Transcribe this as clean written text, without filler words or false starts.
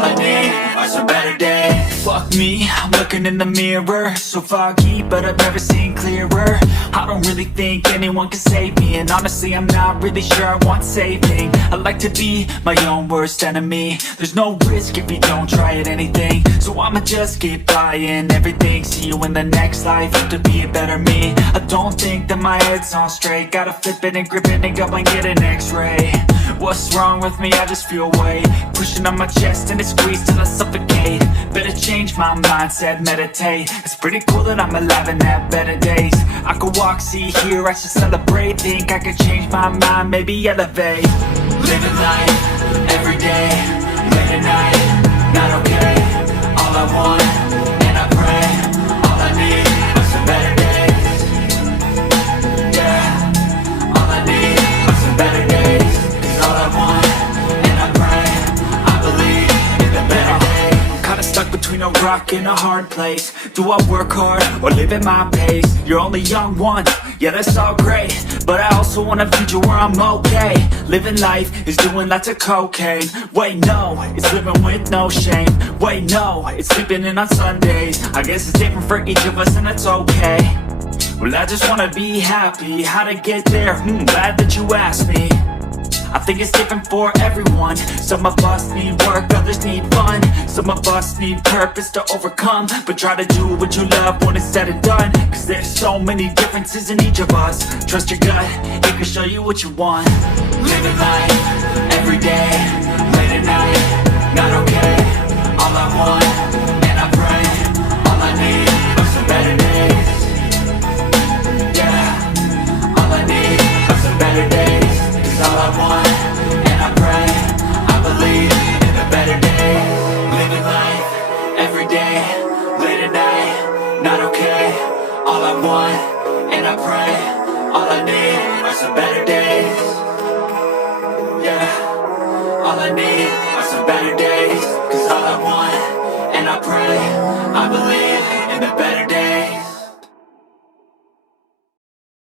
all I need are some better days. Fuck me, I'm looking in the mirror, so foggy, but I've never seen clearer. I don't really think anyone can save me, and honestly I'm not really sure I want saving. I like to be my own worst enemy. There's no risk if you don't try at anything, so I'ma just keep buying everything. See you in the next life, have to be a better me. I don't think that my head's on straight, gotta flip it and grip it and go and get an x-ray. What's wrong with me? I just feel weight pushing on my chest and it squeezes till I suffocate. Better change my mindset, meditate. It's pretty cool that I'm alive and have better days. I could walk, see, hear, I should celebrate. Think I could change my mind, maybe elevate. Living life, every day, late at night, not okay. All I want, and I pray, all I need are some better days. Yeah, all I need are some better days. Cause all I want, and I pray, I believe in the better days. I'm kinda stuck between a rock and a hard place. Do I work hard or live at my pace? You're only young once, yeah that's all great, but I also want a future where I'm okay. Living life is doing lots of cocaine. Wait no, it's living with no shame. Wait no, it's sleeping in on Sundays. I guess it's different for each of us and that's okay. Well I just wanna be happy, how to get there? Glad that you asked me. I think it's different for everyone. Some of us need work, others need fun. Some of us need purpose to overcome. But try to do what you love when it's said and done. Cause there's so many differences in each of us. Trust your gut, it can show you what you want. Living life, every day, late at night, not okay. All I want, and I pray, all I need are some better days. Yeah, all I need are some better days. All I want, and I pray, I believe in a better day. Living life, every day, late at night, not okay. All I want, and I pray, all I need are some better days. Yeah, all I need are some better days. Cause all I want, and I pray, I believe in a better day.